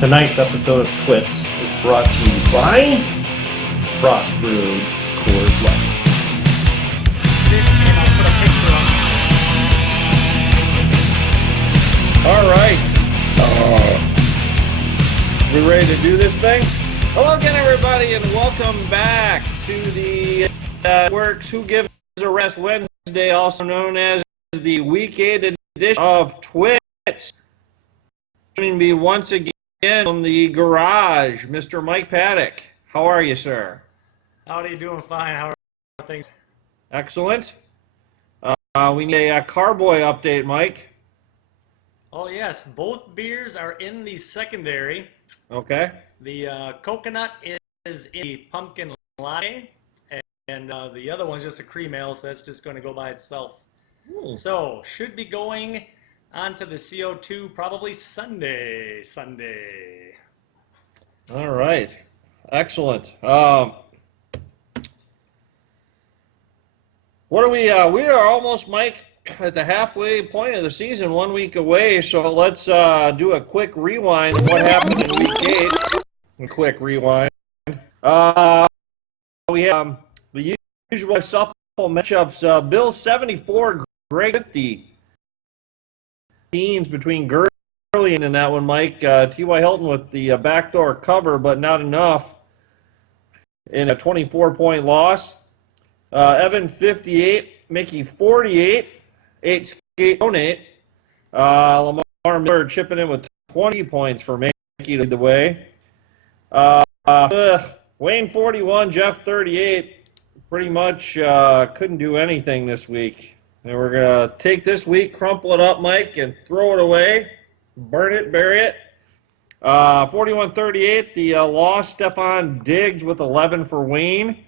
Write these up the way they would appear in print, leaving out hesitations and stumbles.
Tonight's episode of TWITS is brought to you by Frost Brewed Coors Light. And I'll put a picture on. All right. We ready to do this thing? Hello again, everybody, and welcome back to the Works Who Gives a Rest Wednesday, also known as the Week 8 edition of TWITS. Joining me once again from the garage, Mr. Mike Paddock. How are you, sir? How are you doing? Fine. How are things? Excellent. We need a Carboy update, Mike. Oh, yes. Both beers are in the secondary. Okay. The coconut is in the pumpkin latte, and the other one's just a cream ale, so that's just going to go by itself. So, should be going onto the CO2 probably Sunday. All right. Excellent. What are we? We are almost, Mike, at the halfway point of the season, 1 week away. So let's do a quick rewind of what happened in Week 8. A quick rewind. We have the usual supplemental matchups. Bill 74, Greg 50. Teams between Gurley and that one, Mike. T.Y. Hilton with the backdoor cover, but not enough in a 24-point loss. Evan 58, Mickey 48, 8 skate donate. Lamar Miller chipping in with 20 points for Mickey to lead the way. Wayne 41, Jeff 38. Pretty much couldn't do anything this week. And we're going to take this week, crumple it up, Mike, and throw it away. Burn it, bury it. 41-38, the loss, Stephon Diggs with 11 for Wayne.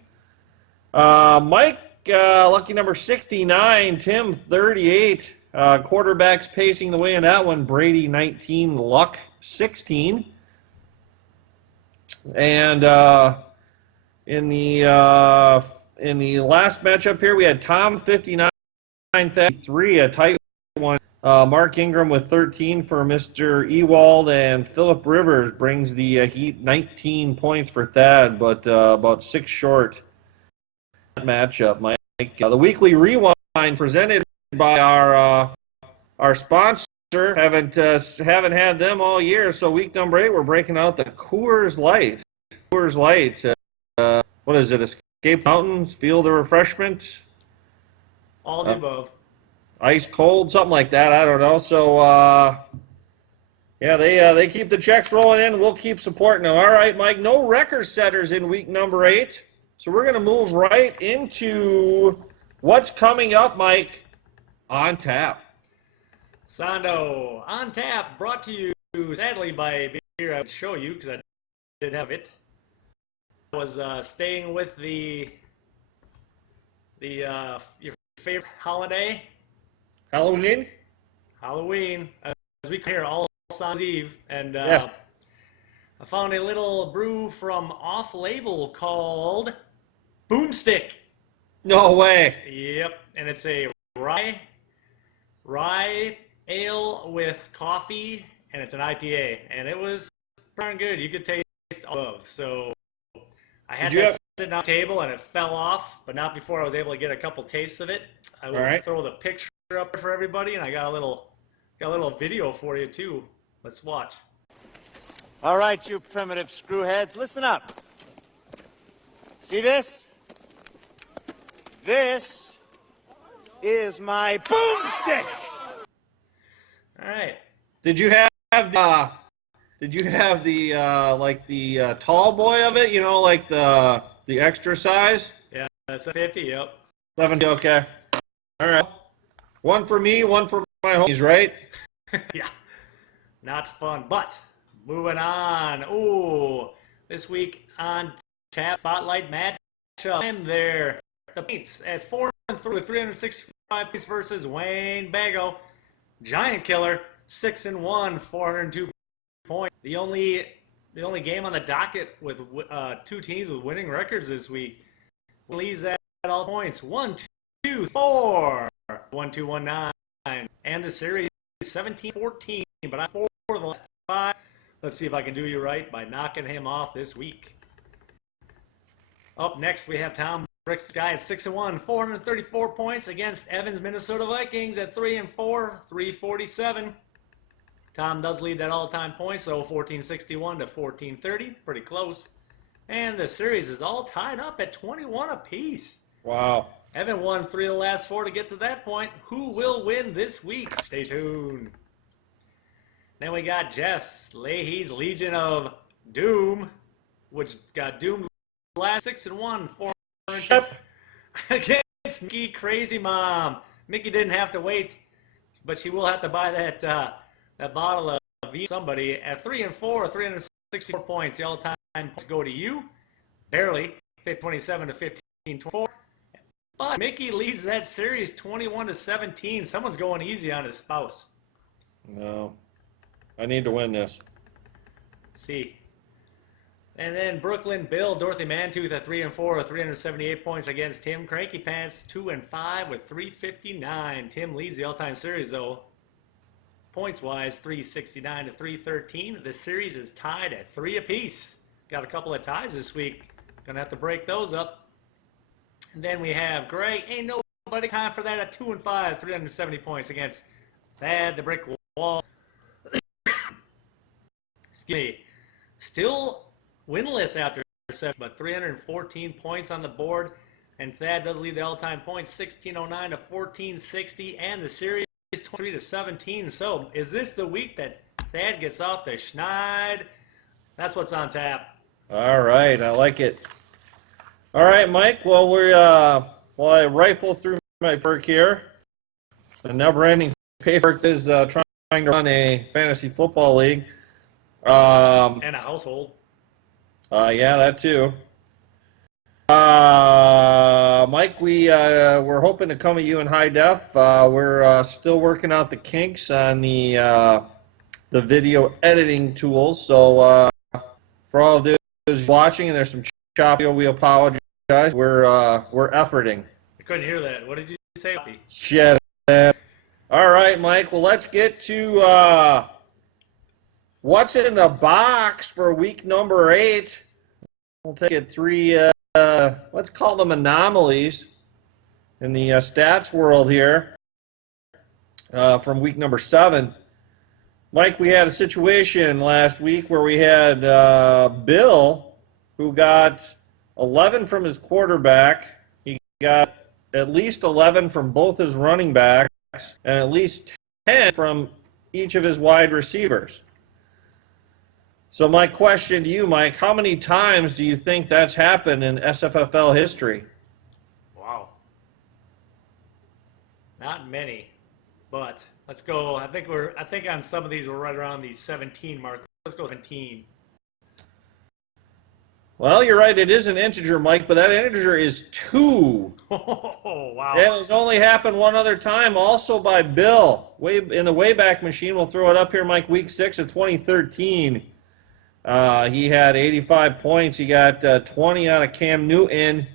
Mike, lucky number 69, Tim 38. Quarterbacks pacing the way in that one. Brady 19, Luck 16. And in the last matchup here, we had Tom 59, 3, a tight one. Mark Ingram with 13 for Mr. Ewald, and Phillip Rivers brings the Heat 19 points for Thad, but about 6 short matchup, Mike. The weekly rewind presented by our sponsor. Haven't had them all year, so week number 8 we're breaking out the Coors Light. Coors Light. What is it? Escape Mountains, Field of Refreshment. All the above. Ice cold, something like that. I don't know. So yeah, they keep the checks rolling in. We'll keep supporting them. All right, Mike. No record setters in week number 8. So we're going to move right into what's coming up, Mike, on tap. Sondo on tap, brought to you sadly by a beer I would show you because I didn't have it. I was staying with your favorite holiday, Halloween, as we come here all Saints Eve, and yes. I found a little brew from Off Label called Boomstick. No way. Yep, and it's a rye ale with coffee, and it's an IPA, and it was darn good. You could taste all of. So I had that sitting on the table, and it fell off, but not before I was able to get a couple tastes of it. I will throw the picture up for everybody, and I got a little video for you too. Let's watch. All right, you primitive screwheads, listen up. See this? This is my boomstick. All right. Did you have the like the tall boy of it? You know, like the extra size? Yeah, that's a 50. Yep. 70. Okay. All right. One for me, one for my homies, right? Yeah. Not fun, but moving on. Ooh, this week on tap spotlight matchup. I'm there. The Paints at 4-3 with 365 points versus Wayne Bago. Giant Killer 6-1, 402 points. The only game on the docket with 2 teams with winning records this week leads at all points. 1, 2, 4, 1, 2, 1, 9, and the series 17-14. But I'm 4 of the last 5 Let's see if I can do you right by knocking him off this week. Up next, we have Tom Brick's guy at 6-1, 434 points against Evan's Minnesota Vikings at 3-4, 347. Tom does lead that all-time points, so 1461 to 1430, pretty close. And the series is all tied up at 21 apiece. Wow. Evan won 3 of the last 4 to get to that point. Who will win this week? Stay tuned. Then we got Jess Leahy's Legion of Doom, which got doomed last 6-1, 410 against Mickey Crazy Mom. Mickey didn't have to wait, but she will have to buy that bottle of somebody at 3-4, 364 points. The all-time points go to you, barely 27 to 15-24. But Mickey leads that series 21-17. Someone's going easy on his spouse. No. I need to win this. Let's see. And then Brooklyn Bill, Dorothy Mantooth at 3-4, 378 points against Tim Cranky Pants, 2-5 with 359. Tim leads the all-time series though. Points-wise, 369 to 313. The series is tied at 3 apiece. Got a couple of ties this week. Gonna have to break those up. And then we have Greg. Ain't nobody time for that at 2-5, 370 points against Thad the Brick Wall. Excuse me. Still winless after 7, but 314 points on the board. And Thad does lead the all-time points, 1609 to 1460, and the series 23-17. So, is this the week that Thad gets off the schneid? That's what's on tap. All right, I like it. All right, Mike. Well, while I rifle through my perk here, the never-ending paperwork is trying to run a fantasy football league. And a household. Yeah, that too. Mike, we're hoping to come at you in high def. We're still working out the kinks on the video editing tools. So for all of those watching, and there's some choppy, we apologize. We're efforting. I couldn't hear that. What did you say? Shut up. All right, Mike. Well, let's get to what's in the box for week number 8. We'll take it 3. Let's call them anomalies in the stats world here from week number 7. Mike, we had a situation last week where we had Bill, who got 11 from his quarterback. He got at least 11 from both his running backs and at least 10 from each of his wide receivers. So my question to you, Mike, how many times do you think that's happened in SFFL history? Wow. Not many, but let's go. I think on some of these we're right around the 17 mark. Let's go 17. Well, you're right. It is an integer, Mike, but that integer is 2. Oh, wow. It has only happened one other time, also by Bill. In the Wayback Machine, we'll throw it up here, Mike, week 6 of 2013. He had 85 points. He got 20 out of Cam Newton,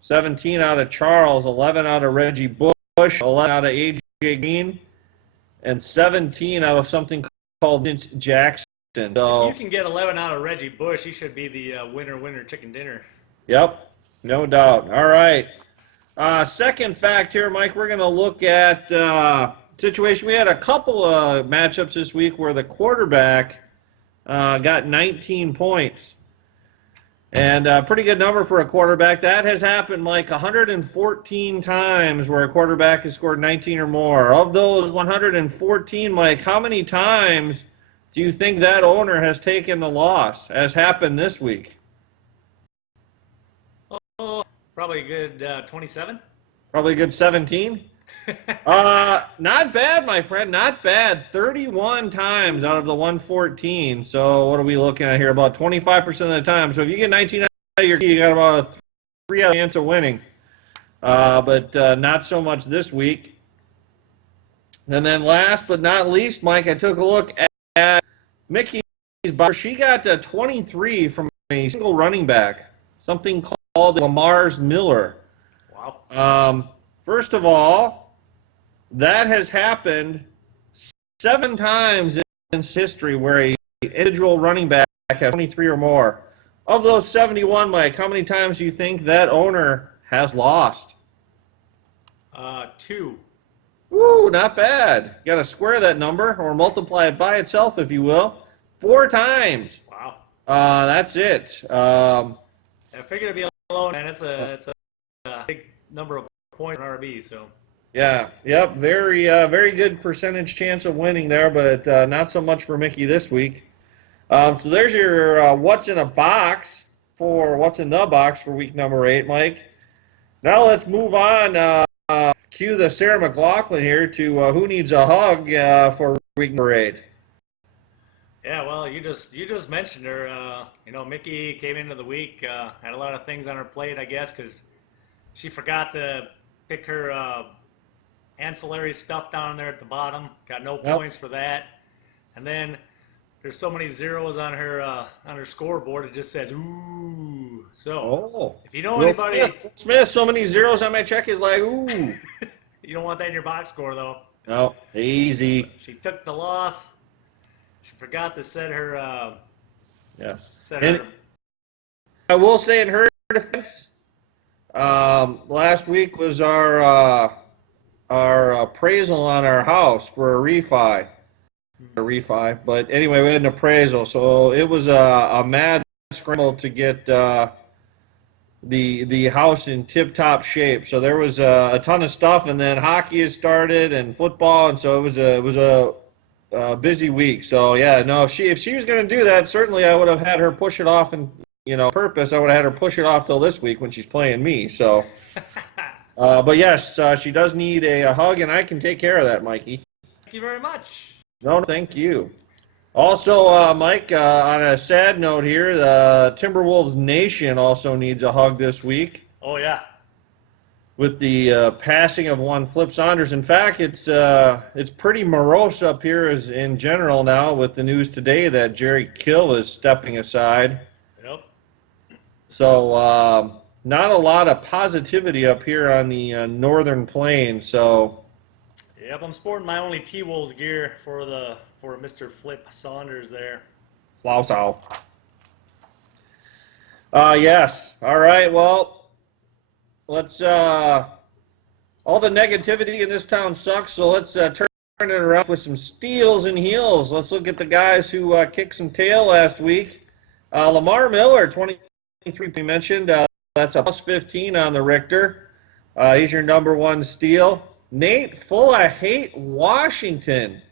17 out of Charles, 11 out of Reggie Bush, 11 out of A.J. Green, and 17 out of something called Vince Jackson. So, if you can get 11 out of Reggie Bush, he should be the winner chicken dinner. Yep, no doubt. All right. Second fact here, Mike, we're going to look at situation. We had a couple of matchups this week where the quarterback got 19 points. And a pretty good number for a quarterback. That has happened like 114 times where a quarterback has scored 19 or more. Of those 114, Mike, how many times do you think that owner has taken the loss, as happened this week? Oh, probably a good 27. Probably a good 17? Not bad, my friend. Not bad. 31 times out of the 114. So what are we looking at here? About 25% of the time. So if you get 19 out of your key, you got about a 3 out chance of winning. But not so much this week. And then last but not least, Mike, I took a look at Mickey's bar. She got 23 from a single running back. Something called Lamar's Miller. Wow. First of all, that has happened 7 times in history where a individual running back have 23 or more. Of those 71, Mike, how many times do you think that owner has lost? 2. Woo, not bad. Got to square that number or multiply it by itself, if you will. 4 times. Wow. That's it. I figured it'd be alone, and it's a big number of points on RB. So. Yeah. Yep. Very good percentage chance of winning there, but not so much for Mickey this week. So there's your what's in the box for week number 8, Mike. Now let's move on. Cue the Sarah McLaughlin here to who needs a hug for week number 8. Yeah, well, you just mentioned her. Mickey came into the week, had a lot of things on her plate, I guess, because she forgot to pick her ancillary stuff down there at the bottom. Got no points for that. And then there's so many zeros on her scoreboard. It just says ooh. So if you know anybody, Smith, so many zeros on my check is like ooh. You don't want that in your box score though. No, easy. She took the loss. She forgot to set her. Yes. Set I will say in her defense, last week was our appraisal on our house for a refi. But anyway, we had an appraisal, so it was a mad scramble to get the house in tip-top shape. So there was a ton of stuff, and then hockey has started and football, and so it was a busy week. So yeah, no, if she was going to do that, certainly I would have had her push it off, and purpose. I would have had her push it off till this week when she's playing me. So, but yes, she does need a hug, and I can take care of that, Mikey. Thank you very much. No, thank you. Also, Mike, on a sad note here, the Timberwolves Nation also needs a hug this week. Oh, yeah. With the passing of one Flip Saunders. In fact, it's pretty morose up here in general now with the news today that Jerry Kill is stepping aside. Yep. So, not a lot of positivity up here on the northern plains, so... Yep, I'm sporting my only T-Wolves gear for Mr. Flip Saunders there. Flouse out. Yes. All right. Well, let's. All the negativity in this town sucks. So let's turn it around with some steals and heels. Let's look at the guys who kicked some tail last week. Lamar Miller, 23, we mentioned. That's a plus 15 on the Richter. He's your number one steal. Nate Full of Hate Washington,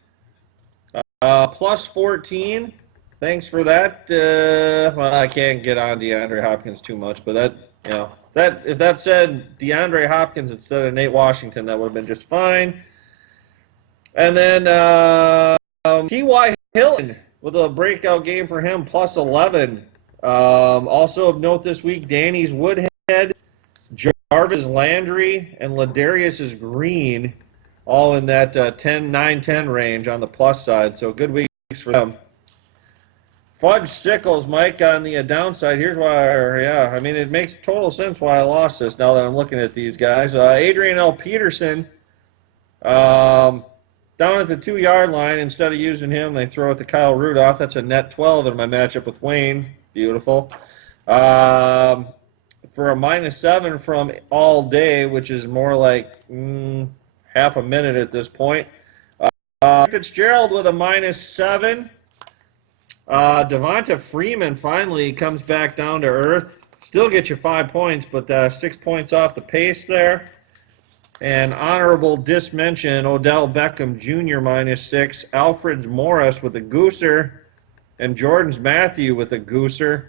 plus 14. Thanks for that. Well, I can't get on DeAndre Hopkins too much, but if that said DeAndre Hopkins instead of Nate Washington, that would have been just fine. And then T.Y. Hilton with a breakout game for him, plus 11. Also of note this week, Danny's Woodhead, Jarvis Landry, and Ladarius Green, all in that 9-10 range on the plus side. So good weeks for them. Fudge Sickles, Mike, on the downside. Here's why, it makes total sense why I lost this now that I'm looking at these guys. Adrian L. Peterson, down at the 2-yard line. Instead of using him, they throw it to Kyle Rudolph. That's a net 12 in my matchup with Wayne. Beautiful. For a -7 from all day, which is more like half a minute at this point. Fitzgerald with a -7. Devonta Freeman finally comes back down to earth. Still get you 5 points, but 6 points off the pace there. And honorable dismention, Odell Beckham Jr. -6. Alfred Morris with a gooser. And Jordan's Matthew with a gooser.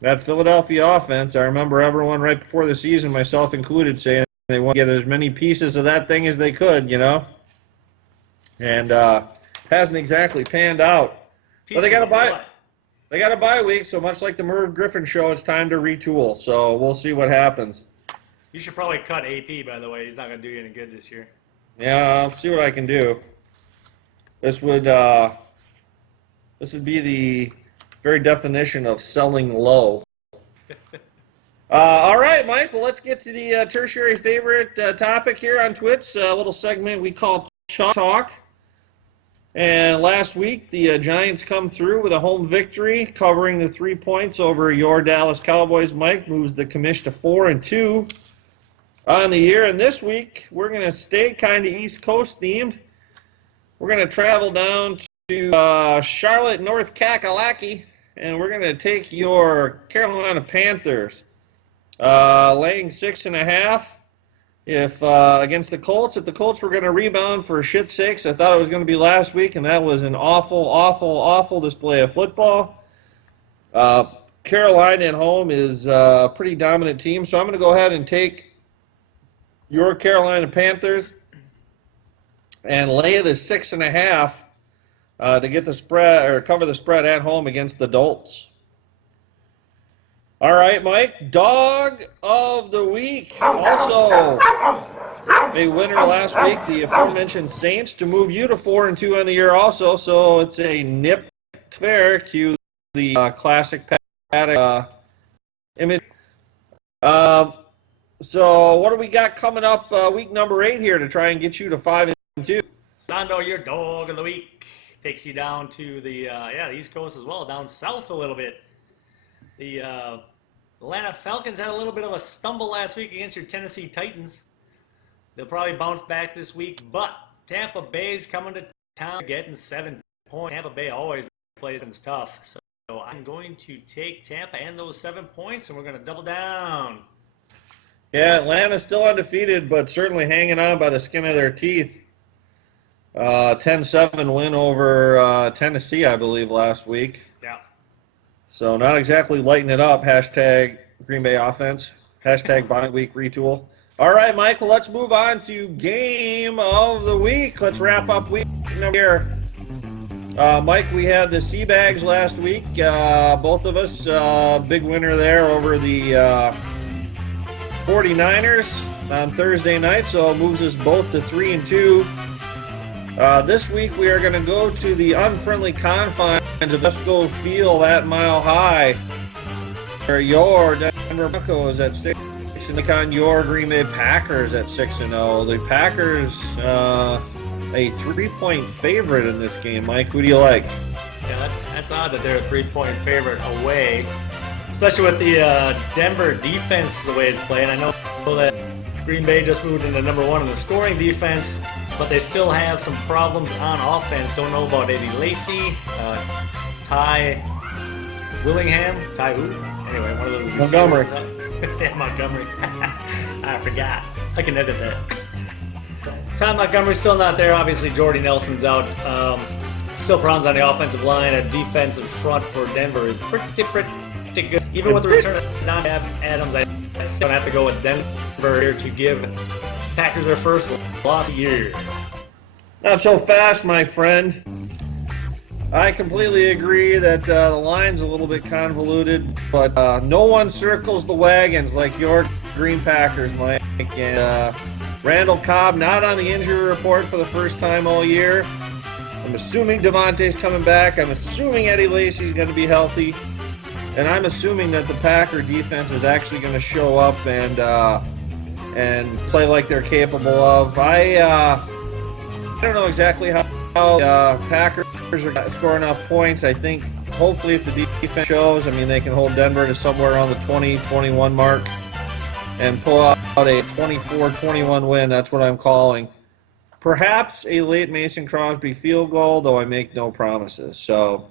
That Philadelphia offense, I remember everyone right before the season, myself included, saying they want to get as many pieces of that thing as they could, And hasn't exactly panned out. But they got a bye week, so much like the Merv Griffin show, it's time to retool. So we'll see what happens. You should probably cut AP, by the way. He's not going to do you any good this year. Yeah, I'll see what I can do. This would be the very definition of selling low. All right, Mike. Well, let's get to the tertiary favorite topic here on TWITS. A little segment we call Chalk Talk. And last week, the Giants come through with a home victory, covering the 3 points over your Dallas Cowboys. Mike moves the commish to 4-2 on the year. And this week, we're going to stay kind of East Coast themed. We're going to travel down to Charlotte, North Kakalaki, and we're going to take your Carolina Panthers, laying 6.5. If against the Colts, if the Colts were going to rebound for shit's sakes, I thought it was going to be last week, and that was an awful, awful, awful display of football. Carolina at home is a pretty dominant team, so I'm going to go ahead and take your Carolina Panthers and lay the 6.5 to get the spread or cover the spread at home against the Dolts. All right, Mike, dog of the week. Also, a winner last week, the aforementioned Saints, to move you to 4-2 on the year also. So it's a nip fair. Cue the classic Paddock image. So what do we got coming up week number 8 here to try and get you to 5-2? Sondo, your dog of the week, takes you down to the East Coast as well, down south a little bit. The Atlanta Falcons had a little bit of a stumble last week against your Tennessee Titans. They'll probably bounce back this week, but Tampa Bay's coming to town getting 7 points. Tampa Bay always plays them tough, so I'm going to take Tampa and those 7 points, and we're going to double down. Yeah, Atlanta's still undefeated, but certainly hanging on by the skin of their teeth. 10-7 win over Tennessee, I believe, last week. Yeah. So not exactly lighting it up. Hashtag Green Bay offense. Hashtag bye week retool. All right, Mike, well, let's move on to game of the week. Let's wrap up week number here. Mike, we had the Seabags last week. Both of us, big winner there over the 49ers on Thursday night, so it moves us both to 3-2. This week we are going to go to the unfriendly confines of Esco Field at Mile High, where your Denver Broncos at 6 and on your Green Bay Packers at 6-0. The Packers a 3-point favorite in this game. Mike, who do you like? Yeah, that's odd that they're a 3-point favorite away, especially with the Denver defense the way it's playing. I know that Green Bay just moved into number 1 in the scoring defense, but they still have some problems on offense. Don't know about Eddie Lacy, Ty Willingham, Ty who? Anyway, one of those. Montgomery. Yeah, Montgomery. I forgot. I can edit that. Ty Montgomery's still not there. Obviously, Jordy Nelson's out. Still problems on the offensive line. A defensive front for Denver is pretty good. Even with the return of Don Adams, I think I'm going to have to go with Denver here to give Packers their first loss of the year. Not so fast, my friend. I completely agree that the line's a little bit convoluted, but no one circles the wagons like your Green Packers, Mike. And Randall Cobb not on the injury report for the first time all year. I'm assuming Devontae's coming back. I'm assuming Eddie Lacy's going to be healthy. And I'm assuming that the Packer defense is actually going to show up and play like they're capable of. I don't know exactly how Packers are scoring enough points. I think hopefully if the defense shows, I mean, they can hold Denver to somewhere around the 20-21 mark and pull out a 24-21 win. That's what I'm calling. Perhaps a late Mason Crosby field goal, though I make no promises. So,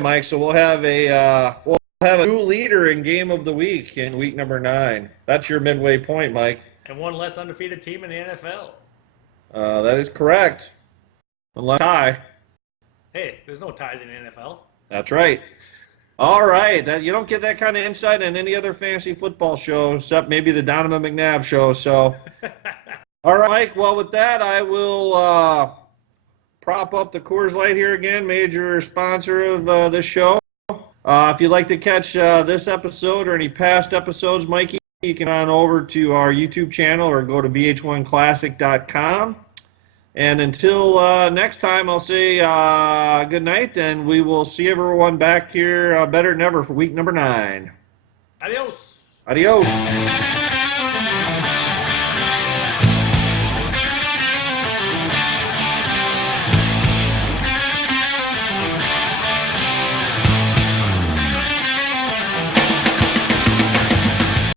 Mike, so we'll have a new leader in game of the week in week number 9. That's your midway point, Mike. And one less undefeated team in the NFL. That is correct. Unless tie. Hey, there's no ties in the NFL. That's right. All right. You don't get that kind of insight in any other fantasy football show except maybe the Donovan McNabb show. So, all right, Mike. Well, with that, I will prop up the Coors Light here again, major sponsor of this show. If you'd like to catch this episode or any past episodes, Mikey, you can on over to our YouTube channel or go to vh1classic.com. And until next time, I'll say good night, and we will see everyone back here better than ever for week number 9. Adios. Adios.